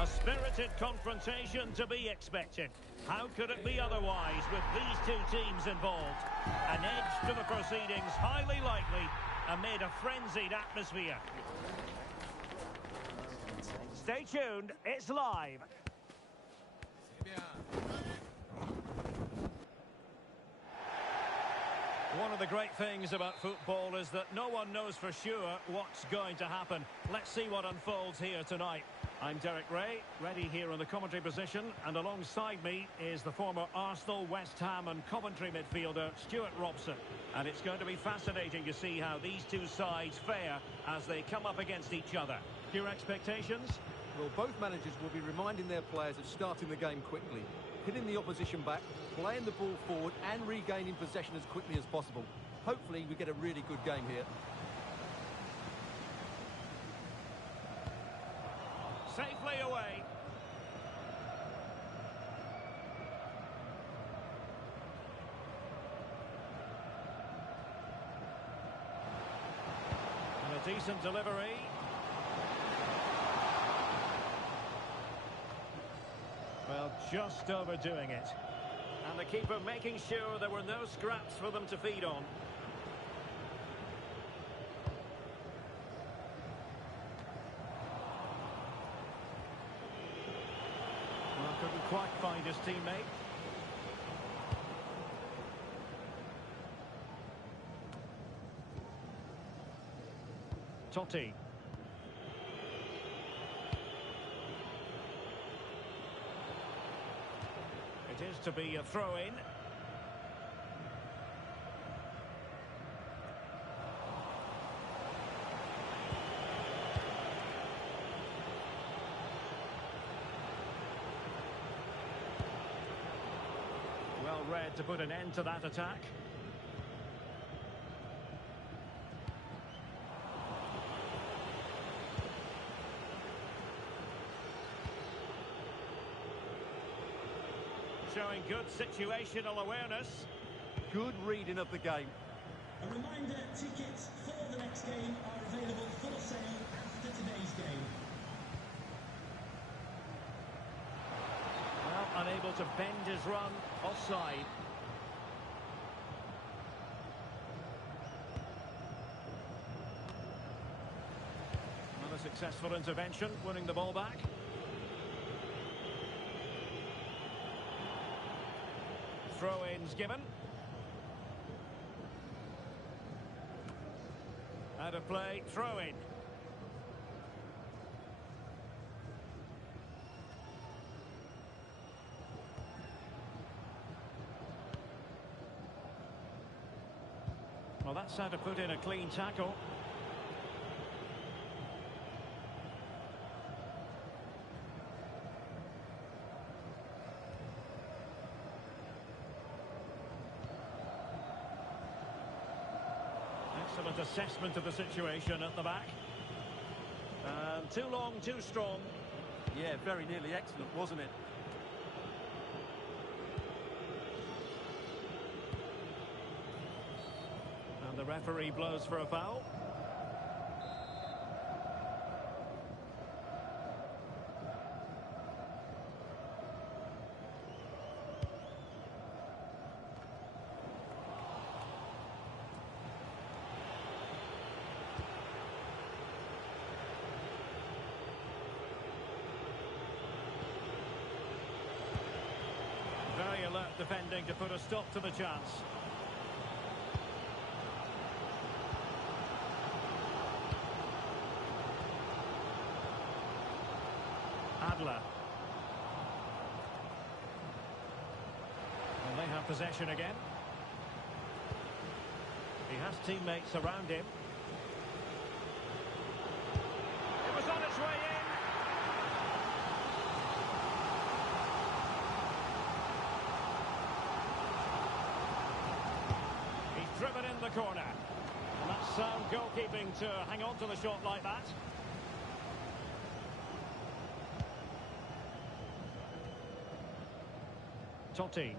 A spirited confrontation to be expected. How could it be otherwise with these two teams involved? An edge to the proceedings, highly likely, amid a frenzied atmosphere. Stay tuned, it's live. One of the great things about football is that no one knows for sure what's going to happen. Let's see what unfolds here tonight. I'm Derek Ray, ready here in the commentary position, and alongside me is the former Arsenal, West Ham and Coventry midfielder Stuart Robson. And it's going to be fascinating to see how these two sides fare as they come up against each other. Your expectations? Well, both managers will be reminding their players of starting the game quickly, hitting the opposition back, playing the ball forward and regaining possession as quickly as possible. Hopefully we get a really good game here. Safely away. And a decent delivery. Well, just overdoing it. And the keeper making sure there were no scraps for them to feed on. Well, couldn't quite find his teammate. Totti. It is to be a throw-in. Well read to put an end to that attack. Showing good situational awareness. Good reading of the game. A reminder, tickets for the next game are available for sale after today's game. Well, unable to bend his run, offside. Not a successful intervention, winning the ball back. Throw-ins given. Out of play, throw-in. Well, that's how to put in a clean tackle. Excellent assessment of the situation at the back. And too long, too strong. Yeah, very nearly excellent, wasn't it? And the referee blows for a foul. Very alert defending to put a stop to the chance. Adler. And they have possession again. He has teammates around him. It was on its way in. Driven in the corner. And that's sound goalkeeping to hang on to the shot like that. Totti.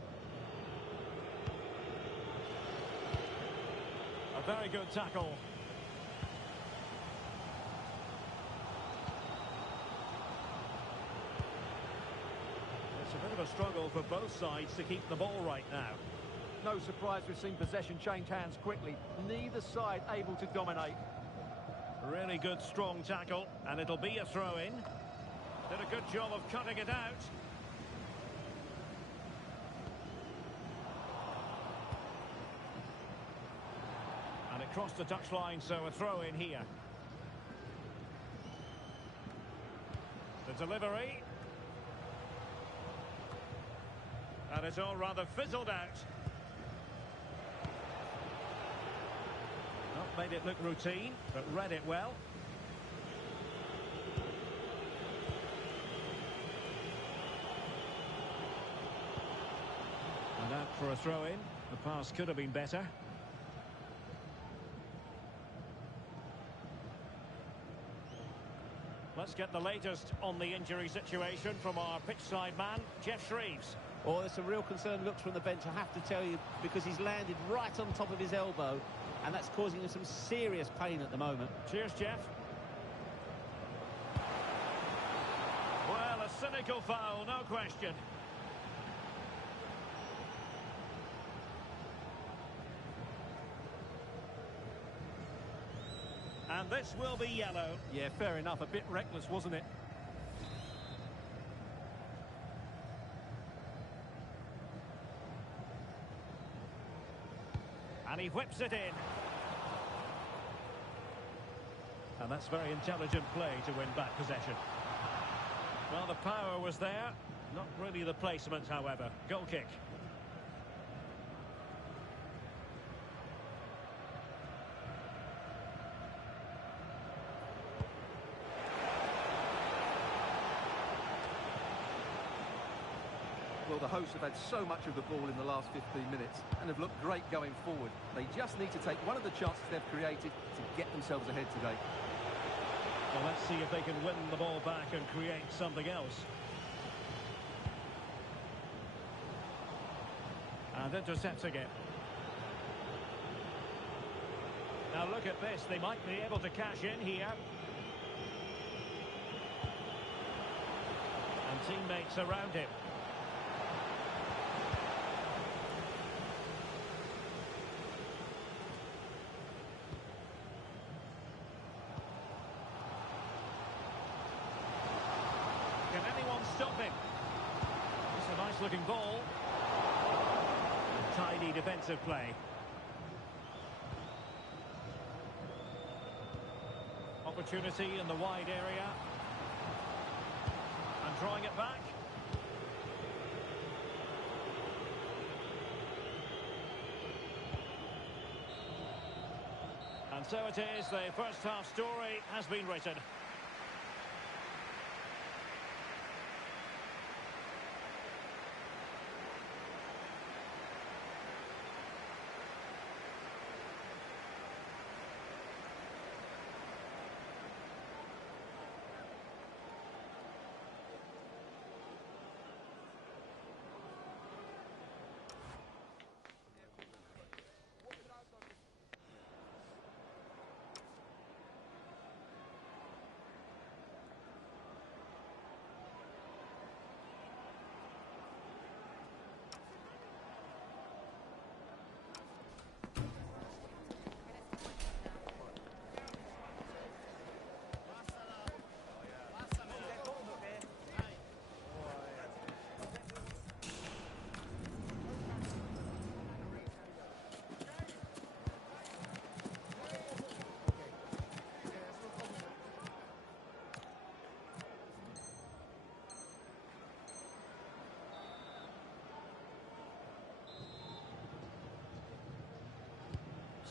A very good tackle. Bit of a struggle for both sides to keep the ball right now. No surprise we've seen possession change hands quickly. Neither side able to dominate. Really good, strong tackle, and it'll be a throw-in. Did a good job of cutting it out. And it crossed the touchline, so a throw-in here. The delivery. And it's all rather fizzled out. Not made it look routine, but read it well. And out for a throw-in. The pass could have been better. Let's get the latest on the injury situation from our pitchside man, Jeff Shreves. Oh, there's some real concerned looks from the bench, I have to tell you, because he's landed right on top of his elbow, and that's causing him some serious pain at the moment. Cheers, Jeff. Well, a cynical foul, no question. And this will be yellow. Yeah, fair enough. A bit reckless, wasn't it? And he whips it in. And that's very intelligent play to win back possession. Well, the power was there. Not really the placement, however. Goal kick. Well, the hosts have had so much of the ball in the last 15 minutes and have looked great going forward. They just need to take one of the chances they've created to get themselves ahead today. Well, let's see if they can win the ball back and create something else. And intercepting it. Now look at this, they might be able to cash in here. And teammates around him. Can anyone stop him? It's a nice looking ball. Tidy defensive play. Opportunity in the wide area. And drawing it back. And so it is, the first half story has been written.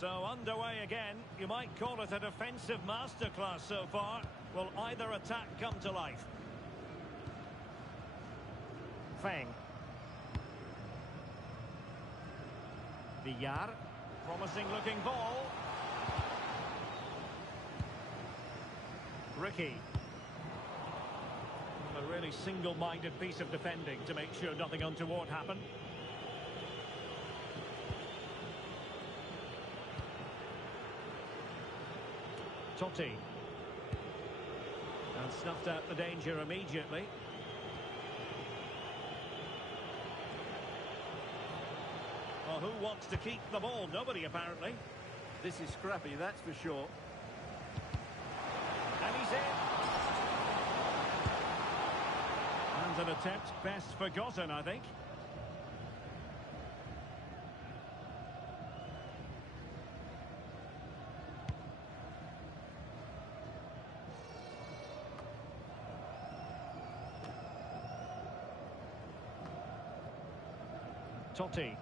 So underway again. You might call it a defensive masterclass so far. Will either attack come to life? Feng. Villar. Promising looking ball. Ricky. A really single-minded piece of defending to make sure nothing untoward happened. Totti. And snuffed out the danger immediately. Well, who wants to keep the ball? Nobody, apparently. This is scrappy, that's for sure. And he's in. And an attempt best forgotten, I think. Totti.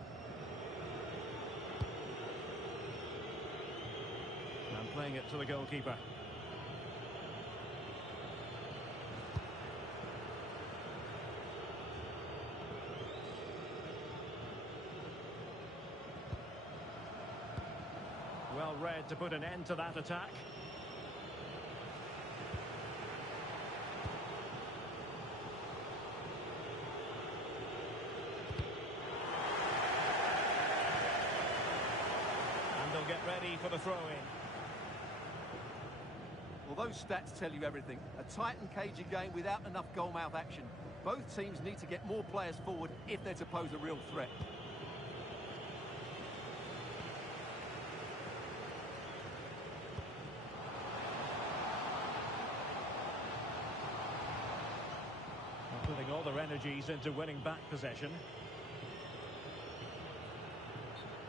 And playing it to the goalkeeper. Well read to put an end to that attack. And they'll get ready for the throw-in. Well, those stats tell you everything. A tight and cagey game without enough goal-mouth action. Both teams need to get more players forward if they're to pose a real threat. Putting all their energies into winning back possession.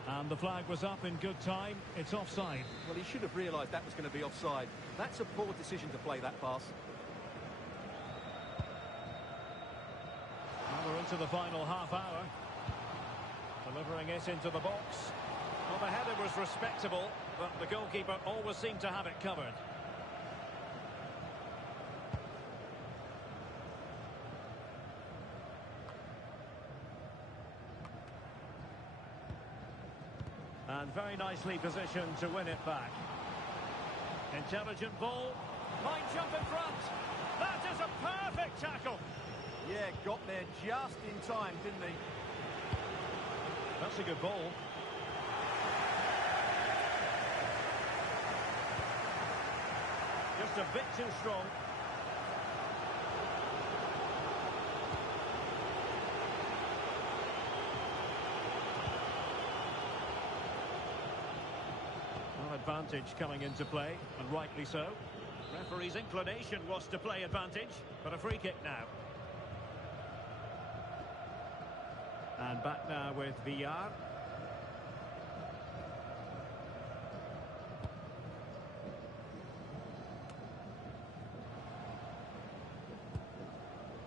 And the flag was up in good time. It's offside. Well, he should have realised that was going to be offside. That's a poor decision to play that pass. Now we're into the final half hour. Delivering it into the box. Well, the header was respectable, but the goalkeeper always seemed to have it covered. And very nicely positioned to win it back. Intelligent ball. Might jump in front. That is a perfect tackle. Yeah, got there just in time, didn't he? That's a good ball. Just a bit too strong. Advantage coming into play, and rightly so. Referee's inclination was to play advantage, but a free kick now. And back now with VR.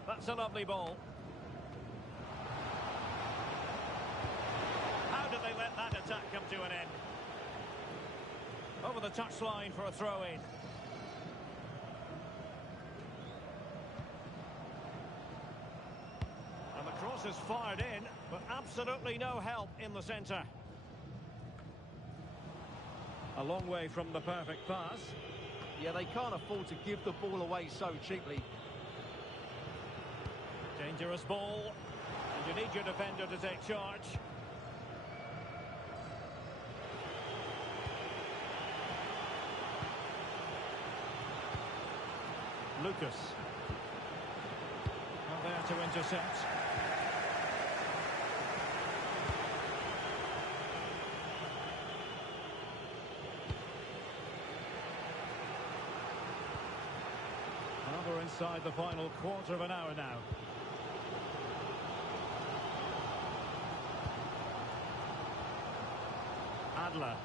That's a lovely ball. How did they let that attack come to an end? Over the touchline for a throw-in. And the cross is fired in, but absolutely no help in the centre. A long way from the perfect pass. Yeah, they can't afford to give the ball away so cheaply. Dangerous ball. And you need your defender to take charge. Lucas. Not there to intercept. Well, we're inside the final quarter of an hour now. Adler.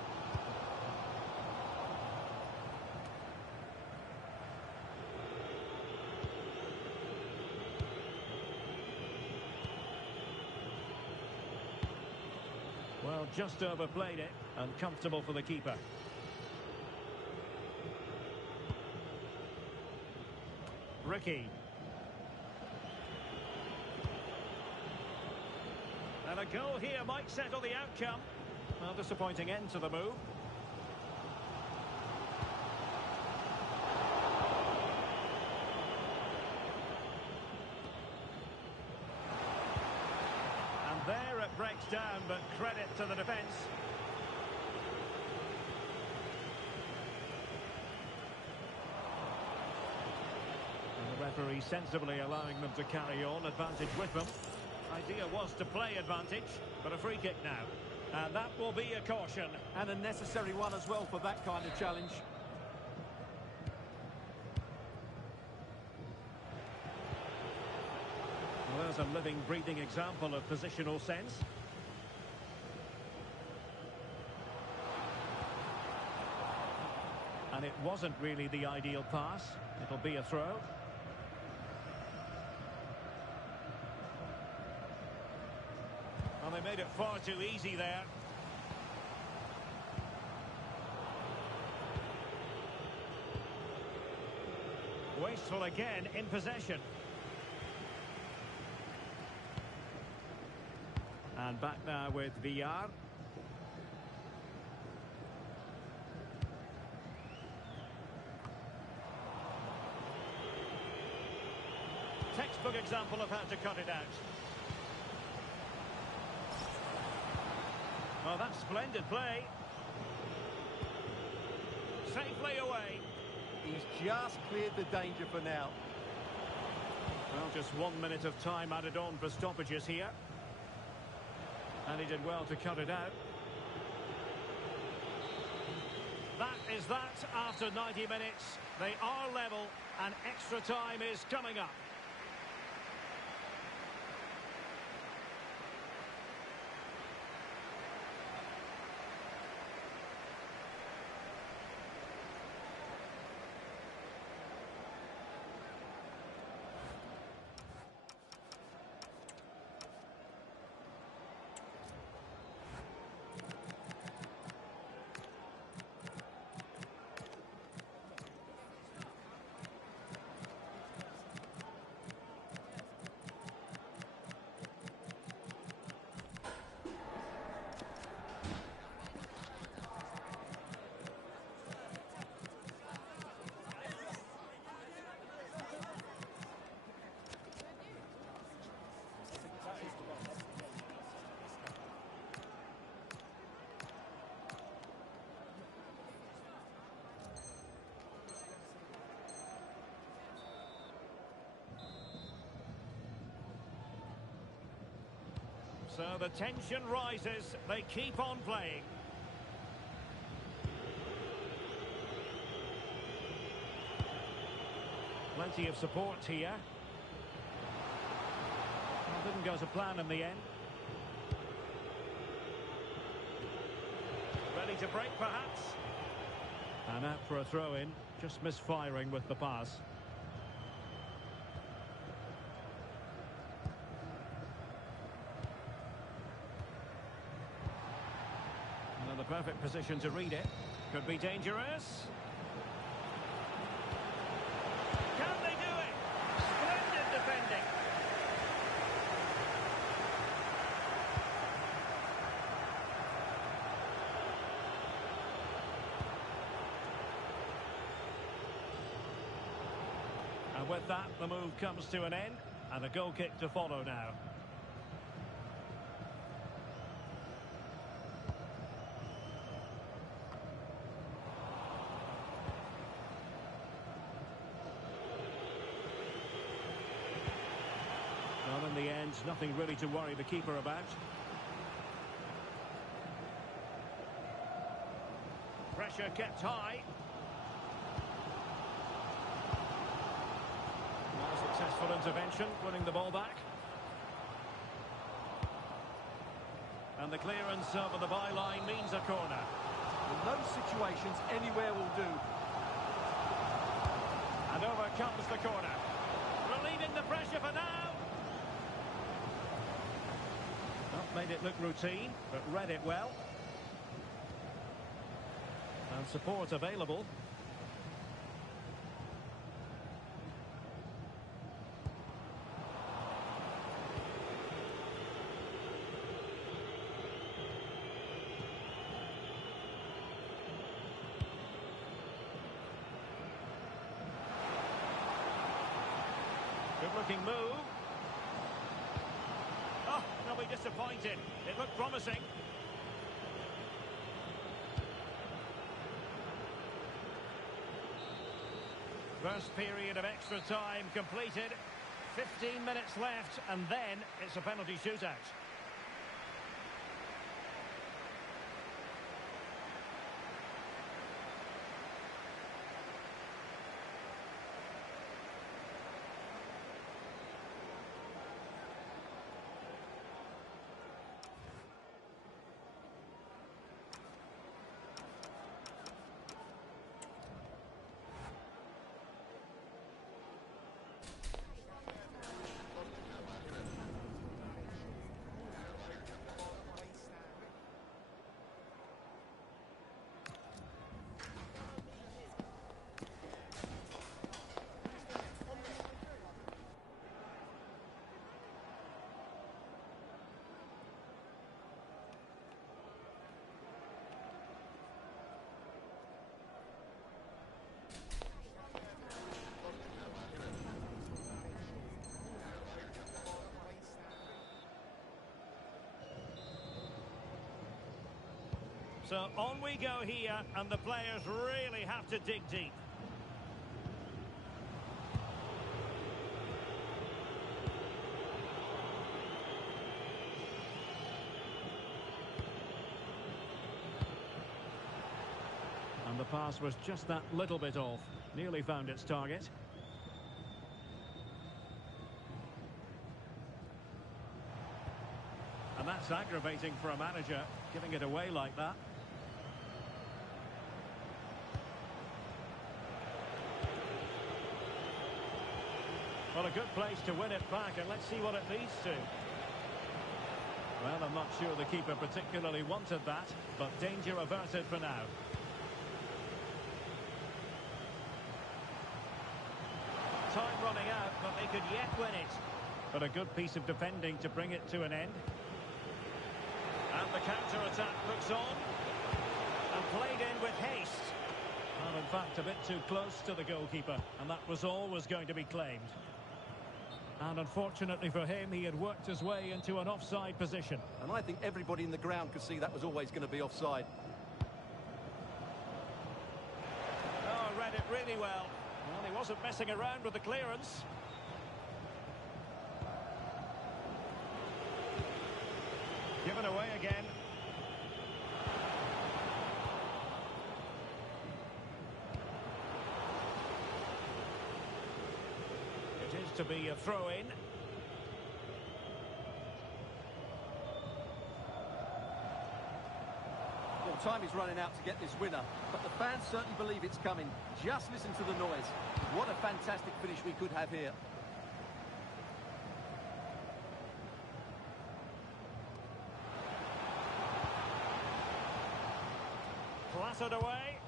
Well, just overplayed it, and comfortable for the keeper. Ricky. And a goal here might settle the outcome. Well, disappointing end to the move. There it breaks down, but credit to the defence. And the referee sensibly allowing them to carry on, advantage with them. Idea was to play advantage, but a free kick now. And that will be a caution. And a necessary one as well for that kind of challenge. Well, there's a living, breathing example of positional sense. And it wasn't really the ideal pass. It'll be a throw. Well, they made it far too easy there. Wasteful again in possession. And back now with VR. Textbook example of how to cut it out. Oh, that's splendid play. Safely away. He's just cleared the danger for now. Well, just 1 minute of time added on for stoppages here. And he did well to cut it out. That is that after 90 minutes. They are level and extra time is coming up. So the tension rises. They keep on playing. Plenty of support here. Well, didn't go to plan in the end. Ready to break, perhaps. And out for a throw-in. Just misfiring with the pass. Perfect position to read it. Could be dangerous. Can they do it? Splendid defending. And with that, the move comes to an end. And a goal kick to follow now. Well, in the end, nothing really to worry the keeper about. Pressure kept high. Well, successful intervention, winning the ball back. And the clearance over the byline means a corner. In those situations, anywhere will do. And over comes the corner. Relieving the pressure for now. Made it look routine, but read it well. And support available. Good looking move. Oh, they'll be disappointed. It looked promising. First period of extra time completed. 15 minutes left, and then it's a penalty shootout. So on we go here, and the players really have to dig deep. And the pass was just that little bit off. Nearly found its target. And that's aggravating for a manager, giving it away like that. Well, a good place to win it back, and let's see what it leads to. Well, I'm not sure the keeper particularly wanted that, but danger averted for now. Time running out, but they could yet win it. But a good piece of defending to bring it to an end. And the counter-attack looks on. And played in with haste. Well, in fact, a bit too close to the goalkeeper. And that was always going to be claimed. And unfortunately for him, he had worked his way into an offside position. And I think everybody in the ground could see that was always going to be offside. Oh, read it really well. Well, he wasn't messing around with the clearance. Given away again. It is to be a throw-in. Well, time is running out to get this winner, but the fans certainly believe it's coming. Just listen to the noise. What a fantastic finish we could have here. Clattered away.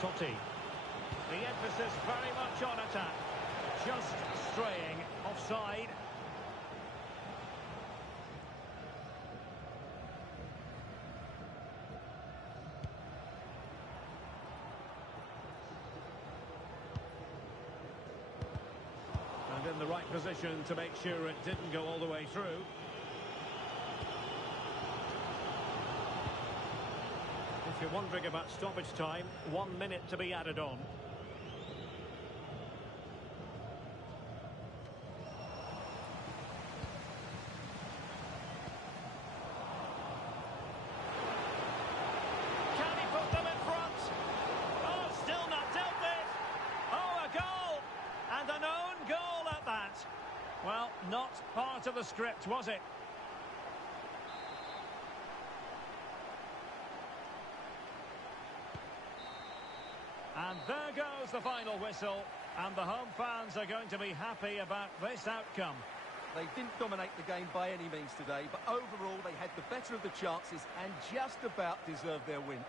Totti. The emphasis very much on attack. Just straying offside. And in the right position to make sure it didn't go all the way through. If you're wondering about stoppage time, 1 minute to be added on. Can he put them in front? Oh, still not dealt with. Oh, a goal! And an own goal at that. Well, not part of the script, was it? And there goes the final whistle. And the home fans are going to be happy about this outcome. They didn't dominate the game by any means today, but overall they had the better of the chances and just about deserved their win.